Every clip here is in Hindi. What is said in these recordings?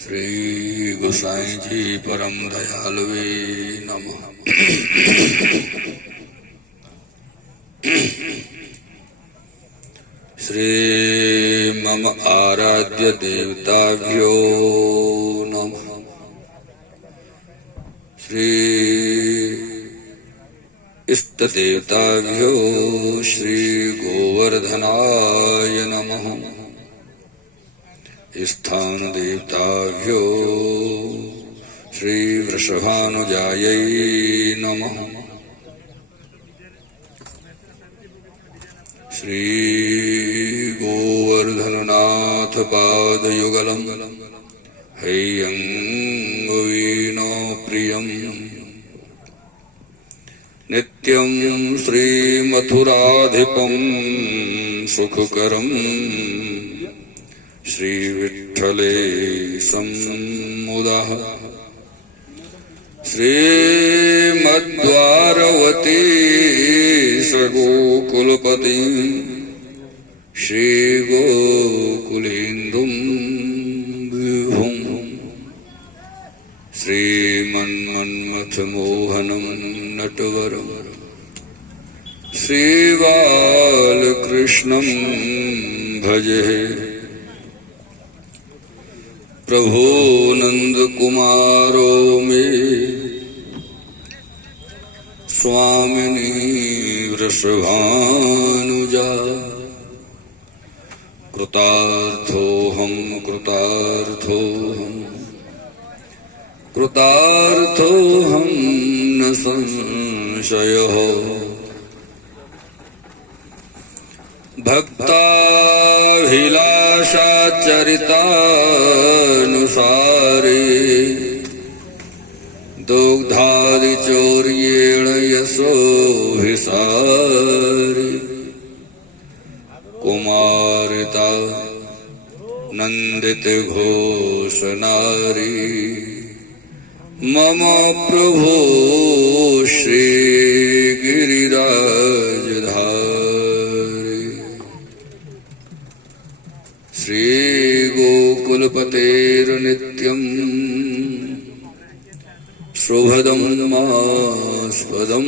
श्री गोसाई जी परम दयालवे नमः। श्री मम आराध्य देवताभ्यो नमः। श्री इष्ट देवताभ्यो श्री गोवर्धनाय नमः। स्थान देवताभ्यो श्री वृषभानुजायै नमः। श्री गोवर्धननाथ पादयुगलम् हैयंगवीनो प्रियम् नित्यं श्रीमथुराधिपं सुखकरम् श्रीविठ्ठले सम्मुदः। श्रीमद्वारवती सगोकुलपति श्रीगोकुलेन्दुं विभुं श्रीमन्मन्मथमोहनं नटवरं श्रीबालकृष्णं भजे। प्रभो नंद कुमारो मे स्वामिनी वृषभानुजा। कृतार्थोऽहं कृतार्थोऽहं न संशयः। भक्ताभिलाषाचरितानुसारे दुग्धादिचौर्येण यशोभिसारे कुमारिता नंदित घोषनारी मम प्रभो श्री गिरिराजधारी। श्री गोकुलपतेर्नित्यं शुभदं मास्पदं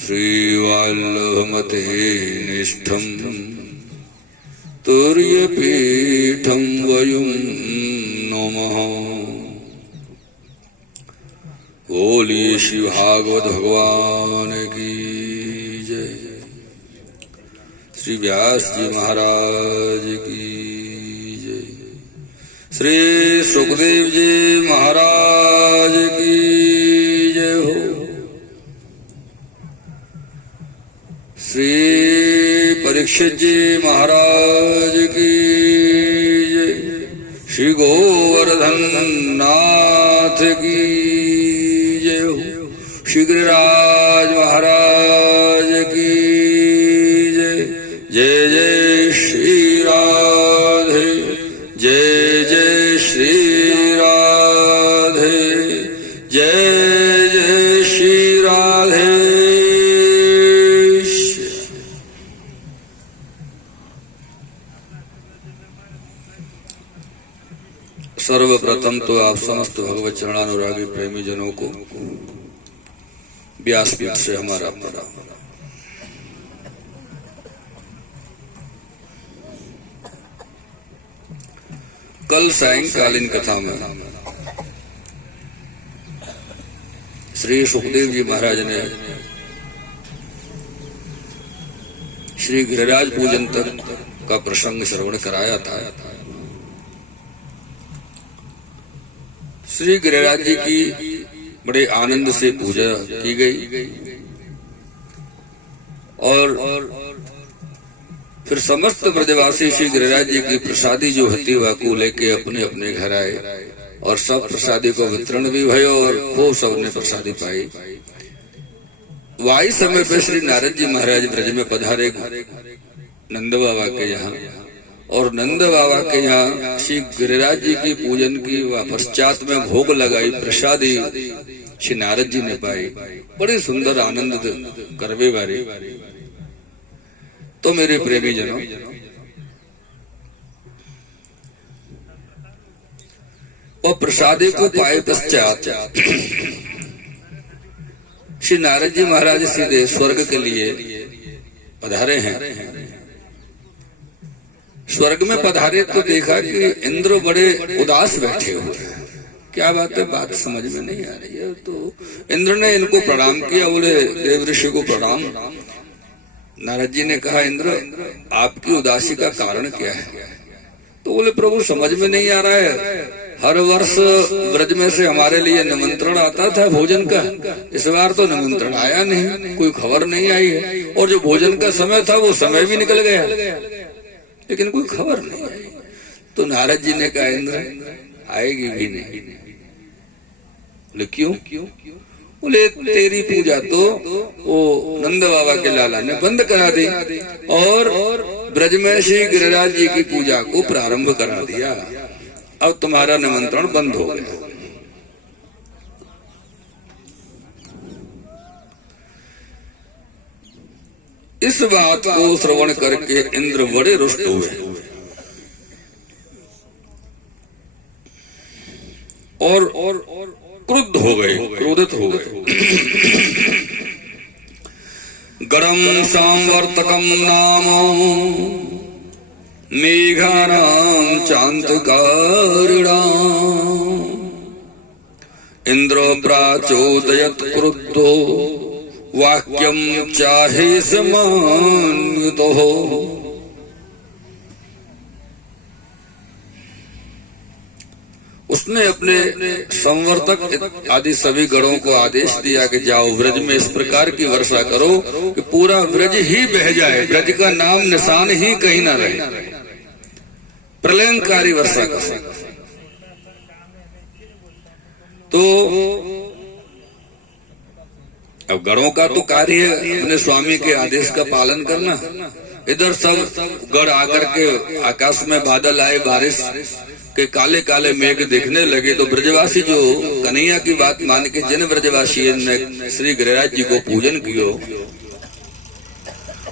श्रीवल्लभमते निष्ठं तुर्यपीठं वयं नमः। बोलिए श्री भागवत भगवान की जय। श्री व्यास जी महाराज की जय। श्री सुखदेव जी महाराज की जय हो। श्री परीक्षित जी महाराज की जय। श्री गोवर्धन नाथ की जय हो। श्री गिरिराज महाराज की जय। जय जय श्री राधे, जय जय श्री राधे, जय जय श्री राधे। सर्वप्रथम तो आप समस्त भगवत चरणानुरागी प्रेमी जनों को व्यासपीठ से हमारा प्रणाम। कल सायंकालीन कथा में श्री सुखदेव जी महाराज ने श्री गिरिराज पूजन तक का प्रसंग श्रवण कराया था। श्री गिरिराज जी की बड़े आनंद से पूजा की गई और फिर समस्त ब्रजवासी श्री गिरिराज जी की प्रसादी जो होती वह को लेके अपने अपने घर आए और सब प्रसादी को वितरण भी भयो और खूब सबने प्रसादी पाई। वाई समय पे श्री नारद जी महाराज ब्रज में पधारे नंद बाबा के यहाँ और नंद बाबा के यहाँ श्री गिरिराज जी की पूजन की व पश्चात में भोग लगाई प्रसादी श्री नारद जी ने पाई। बड़ी सुंदर आनंद करवे वाली। तो मेरे प्रेमी जनों, और प्रसादे को पाए पश्चात श्री नारद जी महाराज सीधे स्वर्ग के लिए पधारे हैं। स्वर्ग में पधारे तो देखा कि इंद्र बड़े उदास बैठे हुए हैं। क्या बात है, बात समझ में नहीं आ रही है। तो इंद्र ने इनको प्रणाम किया, बोले देव ऋषि को प्रणाम। नारद जी ने कहा, इंद्र आपकी उदासी का कारण क्या है? तो बोले प्रभु समझ में नहीं आ रहा है, हर वर्ष ब्रज में से हमारे लिए निमंत्रण आता था भोजन का, इस बार तो निमंत्रण आया नहीं, कोई खबर नहीं आई है। और जो भोजन का समय था वो समय भी निकल गया, लेकिन कोई खबर नहीं आई। तो नारद जी ने कहा, इंद्र आएगी भी नहीं। बोले क्यों? बोले तेरी पूजा तो वो नंद बाबा के लाला ने बंद करा दी और ब्रज में श्री गिरिराज जी की पूजा को प्रारंभ करा दिया, अब तुम्हारा निमंत्रण बंद हो गया। इस बात को श्रवण करके इंद्र बड़े रुष्ट हुए और क्रुद्ध हो गए, क्रोधित हो गए। गरम सांवर्तकम नाम मेघानां चांतकारिणां इंद्र प्राचोदयत क्रुद्धो वाक्यम चाहे समान्युतो। उसने अपने संवर्तक आदि सभी गणों को आदेश दिया कि जाओ ब्रज में इस प्रकार की वर्षा करो कि पूरा ब्रज ही बह जाए, ब्रज का नाम निशान ही कहीं ना रहे, प्रलयंकारी वर्षा करो। तो अब गणों का तो कार्य है अपने स्वामी के आदेश का पालन करना। इधर सब गण आकर के आकाश में बादल आए, बारिश के काले काले मेघ देखने लगे। तो ब्रजवासी जो कन्हैया की बात मान के जिन ब्रजवासी ने श्री गिरिराज जी को पूजन कियो,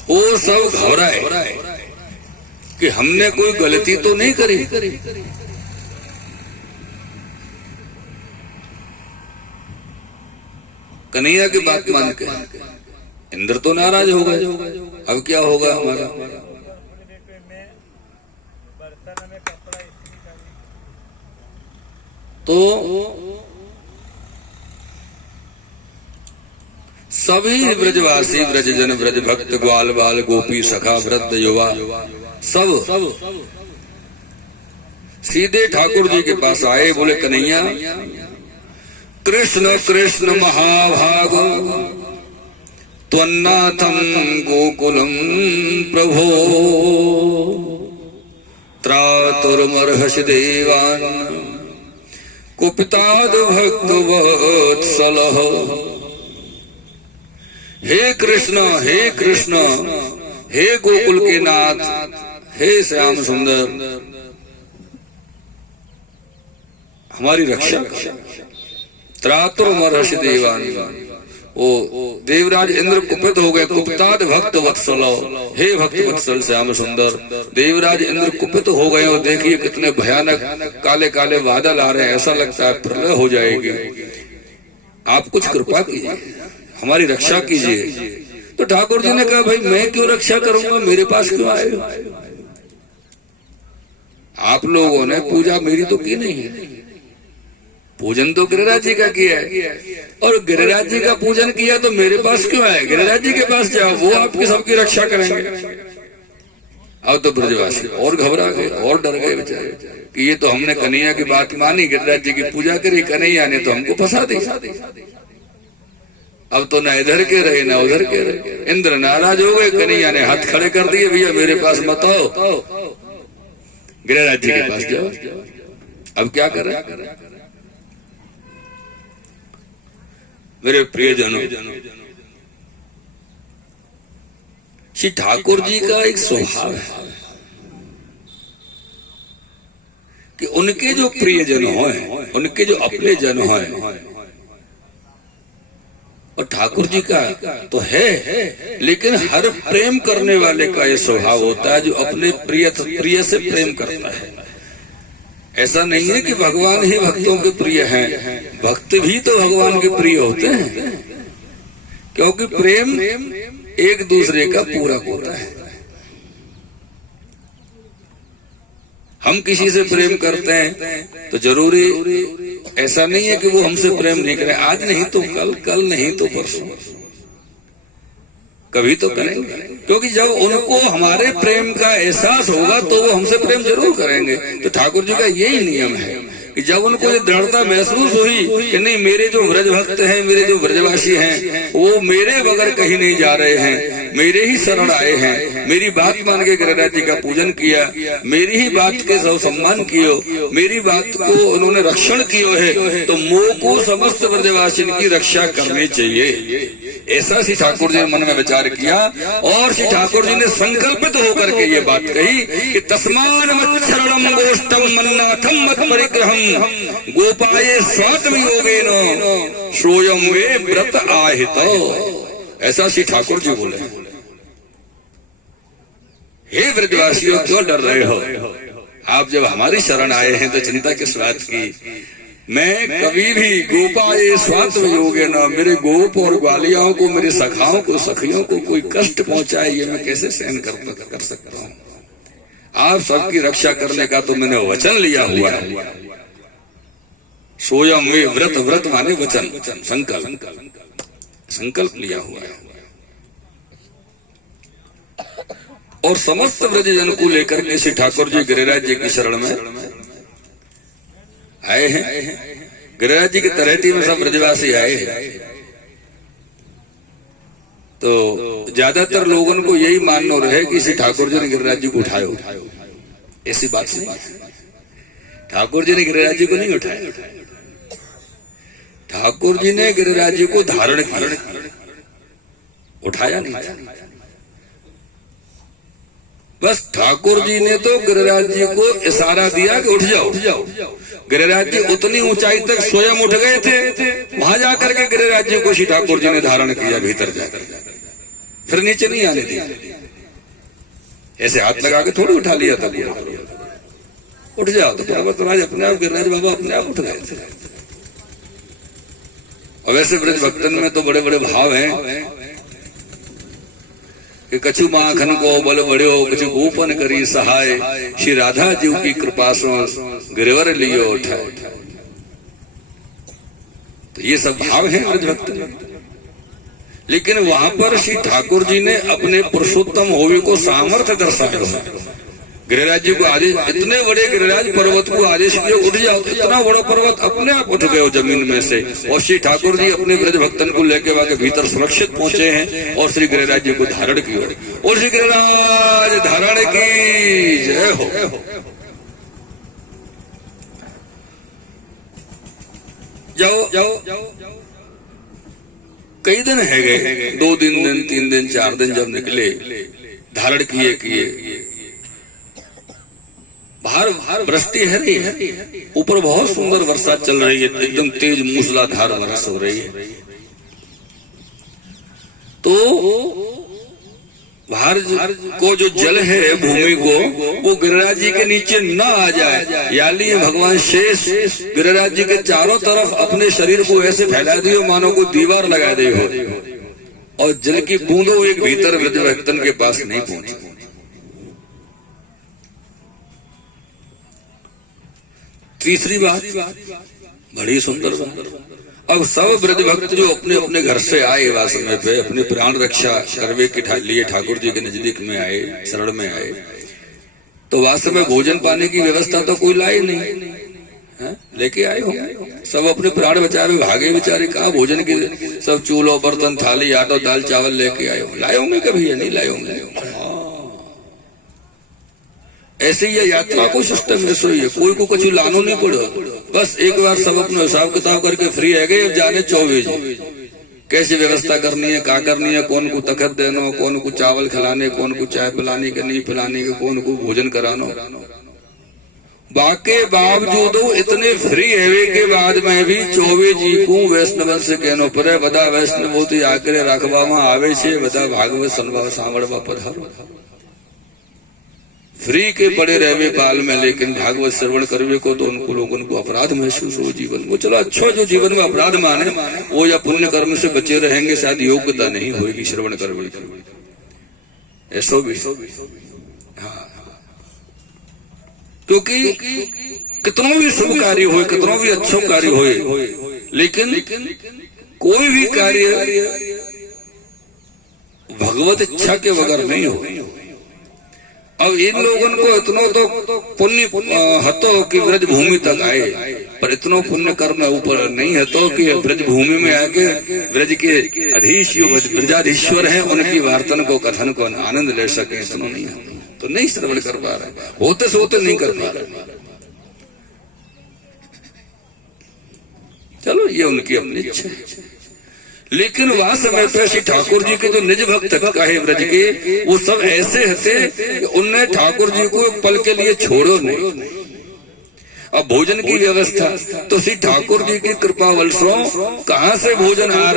वो सब घबराए कि हमने कोई गलती तो नहीं करी। कन्हैया की बात मान के इंद्र तो नाराज हो गए, अब क्या होगा हमारा? तो सभी ब्रजवासी, ब्रजजन, ब्रज भक्त, ग्वाल बाल, गोपी, सखा, वृद्ध, युवा सब सीधे ठाकुर जी के पास आए। बोले कन्हैया, कृष्ण कृष्ण महाभाग त्वन्नाथं गोकुलम प्रभो त्रातुर्मर्हसि देवान् कुपिताद भक्त वत्सलः। हे कृष्ण, हे कृष्ण, हे गोकुल के नाथ, हे श्याम सुंदर, हमारी रक्षा कर। त्रातुर्मर्हसि देवान्, ओ देवराज इंद्र कुपित हो गए। कुपिताद भक्त वत्सल, हे भक्त वत्सल श्याम सुंदर, देवराज इंद्र कुपित हो गए। और देखिए कितने भयानक काले काले बादल आ रहे हैं, ऐसा लगता है प्रलय हो जाएगी। आप कुछ कृपा कीजिए, हमारी रक्षा कीजिए। तो ठाकुर जी ने कहा, भाई मैं क्यों रक्षा करूंगा, मेरे पास क्यों आए? आप लोगों ने पूजा मेरी तो की नहीं है, पूजन तो गिरिराज जी का किया है, और गिरिराज जी का पूजन किया तो मेरे पास क्यों आए? गिरिराज जी के पास जाओ, वो आपकी सबकी रक्षा करेंगे। अब तो ब्रजवासी और घबरा गए और डर गए बेचारे कि ये तो हमने कन्हैया की बात मानी, गिरिराज जी की पूजा करी, कन्हैया ने तो हमको फंसा दी। अब तो न इधर के रहे न उधर के रहे। इंद्र नाराज हो गए, कन्हैया ने हाथ खड़े कर दिए, भैया मेरे पास मत आओ, गिरिराज जी के पास जाओ। अब क्या करें? मेरे प्रियजनों, श्री ठाकुर जी का एक स्वभाव है कि उनके जो प्रियजन हैं, उनके जो अपने जन हैं, और ठाकुर जी का तो है, लेकिन हर प्रेम करने वाले का ये स्वभाव होता है जो अपने प्रिय से प्रेम करता है। ऐसा नहीं है कि भगवान ही भक्तों के प्रिय हैं, भक्त भी तो भगवान के प्रिय होते हैं, क्योंकि प्रेम एक दूसरे का पूरक होता है। हम किसी से प्रेम करते हैं तो जरूरी ऐसा नहीं है कि वो हमसे प्रेम नहीं करे, आज नहीं तो कल, कल नहीं तो परसों, कभी तो करेंगे, क्योंकि जब उनको हमारे प्रेम का एहसास होगा तो वो हमसे प्रेम जरूर करेंगे। तो ठाकुर जी का यही नियम है कि जब उनको ये दृढ़ता महसूस हुई कि नहीं, मेरे जो ब्रज भक्त हैं, मेरे जो ब्रजवासी हैं, वो मेरे बगैर कहीं नहीं जा रहे हैं, मेरे ही शरण आए हैं, मेरी बात मान के गिरिराज जी का पूजन किया, मेरी ही बात के सब सम्मान कियो, मेरी बात को उन्होंने रक्षण कियो है, तो मोह को समस्त ब्रजवासी की रक्षा करनी चाहिए। ऐसा श्री ठाकुर जी ने मन में विचार किया और श्री ठाकुर जी ने संकल्पित होकर के ये बात कही कि तस्मान मच्छरणम गोष्ठम मन्नाथम मत परिग्रहम गोपाये स्वात्म योगेन सोयम वे व्रत आहितो। ऐसा श्री ठाकुर जी बोले। हे ब्रजवासियों, क्यों डर रहे हो? आप जब हमारी शरण आए हैं तो चिंता किस बात की? मैं कभी भी गोपाये स्वात्म योगेन, मेरे गोप और ग्वालियाओं को, मेरे सखाओं को, सखियों को कोई कष्ट पहुंचाए ये मैं कैसे सहन कर सकता हूं? आप सबकी रक्षा करने का तो मैंने वचन लिया हुआ है। सोयम वे व्रत, व्रत माने वचन, संकल्प लिया हुआ है। और समस्त ब्रजजन को लेकर के श्री ठाकुर जी गिरिराज जी की शरण में आए हैं। गिरिराज जी की तलहटी में सब ब्रजवासी आए हैं। तो ज्यादातर लोगों को यही मानना रहे कि श्री ठाकुर जी ने गिरिराज जी को उठाया। ऐसी बात नहीं, ठाकुर जी ने गिरिराज जी को नहीं उठाया, ठाकुर जी ने गिरिराज जी को धारण किया, उठाया नहीं। बस ठाकुर जी ने तो गिरिराज जी को इशारा दिया कि उठ जाओ। गिरिराज जी उतनी ऊंचाई तक स्वयं उठ गए थे, वहां जाकर के गिरिराज जी को श्री ठाकुर जी ने धारण किया भीतर जाकर, फिर नीचे नहीं आने दिया। ऐसे हाथ लगा के थोड़ी उठा लिया था, उठ जाओ तो पर्वतराज अपने आप, गिरिराज बाबा अपने आप उठ गए थे। और वैसे ब्रज भक्तन में तो बड़े बड़े भाव हैं कि कछु माखन को बल बढ़ियो, कछु गोपन करी सहाय, श्री राधा जी की कृपा से गिरवर लियो उठाए। तो ये सब भाव है ब्रज भक्त में। लेकिन वहां पर श्री ठाकुर जी ने अपने पुरुषोत्तम होवे को सामर्थ्य दर्शाया। गिरिराज जी को आदेश, इतने बड़े गिरिराज पर्वत को आदेश किया उठ जाओ, तो इतना बड़ा पर्वत अपने आप उठ गए जमीन में से। और श्री ठाकुर जी अपने ब्रज भक्तन को लेके वहां के भीतर सुरक्षित पहुंचे हैं और श्री गिरिराज जी को धारण किया। और श्री गिरिराज धारण की जय हो। जाओ कई दिन है गए, 2 दिन 3 दिन 4 दिन जब निकले, धारण किए बाहर वृष्टि है रही है, ऊपर बहुत सुंदर वर्षा चल रही है, एकदम तेज मूसलाधार वर्षा हो रही है। तो बाहर को जो जल है भूमि को, वो गिरिराज जी के नीचे न आ जाए, यानी भगवान शेष गिरिराज जी के चारों तरफ अपने शरीर को ऐसे फैला दियो मानो को दीवार लगा दी हो, और जल की बूंदों एक भीतर ब्रज भक्तन के पास नहीं पहुंची। तीसरी बात बड़ी सुंदर बात, अब सब ब्रज भक्त जो अपने अपने घर से आए वह समय पे अपने प्राण रक्षा करवे के लिए ठाकुर जी के नजदीक में आए, शरण में आए, तो वास्तव में भोजन पाने की व्यवस्था तो कोई लाए नहीं, लेके आए हो सब अपने प्राण बचावे भागे बेचारे, कहा भोजन के सब चूल्हो बर्तन थाली आटा दाल चावल लेके आए हो, लाए होंगे कभी या नहीं लाए होंगे। ऐसे ही यात्रा को सिस्टम ऐसा ही है, कोई को कुछ लानो नहीं पड़ो, बस एक बार सब अपना हिसाब किताब करके फ्री है गए, जाने 24 कैसे व्यवस्था करनी है, क्या करनी है, कौन को तखत देना, कौन को चावल खिलाने, कौन को चाय पिलाने के नहीं पिलाने के, कौन को भोजन कराना। बाके बावजूद इतने फ्री है के बाद में भी 24 जी को वैष्णव से कहना पड़े, बदा वैष्णव होती आकर रखवा आवे छे, बदा भागवत सनवा सांभळवा पधारो। फ्री के पड़े रहवे पाल में, लेकिन भागवत श्रवण करवे को तो उनको लोगों को अपराध महसूस हो जीवन में। चलो अच्छा, जो जीवन में अपराध माने वो या पुण्य कर्म से बचे रहेंगे, शायद योग्यता नहीं होगी श्रवण करवे की, ऐसा भी। हाँ, क्योंकि कितना भी शुभ कार्य हो, कितना भी अच्छा कार्य हो, लेकिन कोई भी कार्य भगवत इच्छा के बगैर नहीं हो। अब इन लोगों को इतना तो पुण्य हतो कि ब्रज भूमि तक आए, पर इतना पुण्य कर्म ऊपर नहीं हतो कि ब्रज भूमि में आके ब्रज के अधीश ब्रजाधीश्वर हैं उनकी वार्तन को, कथन को आनंद ले सके, इतना नहीं है तो नहीं श्रवण कर पा रहे, होते सोते नहीं कर पा रहे। चलो ये उनकी अपनी इच्छा है, लेकिन वह समय पे श्री ठाकुर जी के जो निज भक्त कहे ब्रज के, वो सब ऐसे हते कि उनने ठाकुर जी को एक पल के लिए छोड़ो नहीं। अब भोजन की व्यवस्था तो श्री ठाकुर जी की कृपा वलसों कहाँ से भोजन आ रहे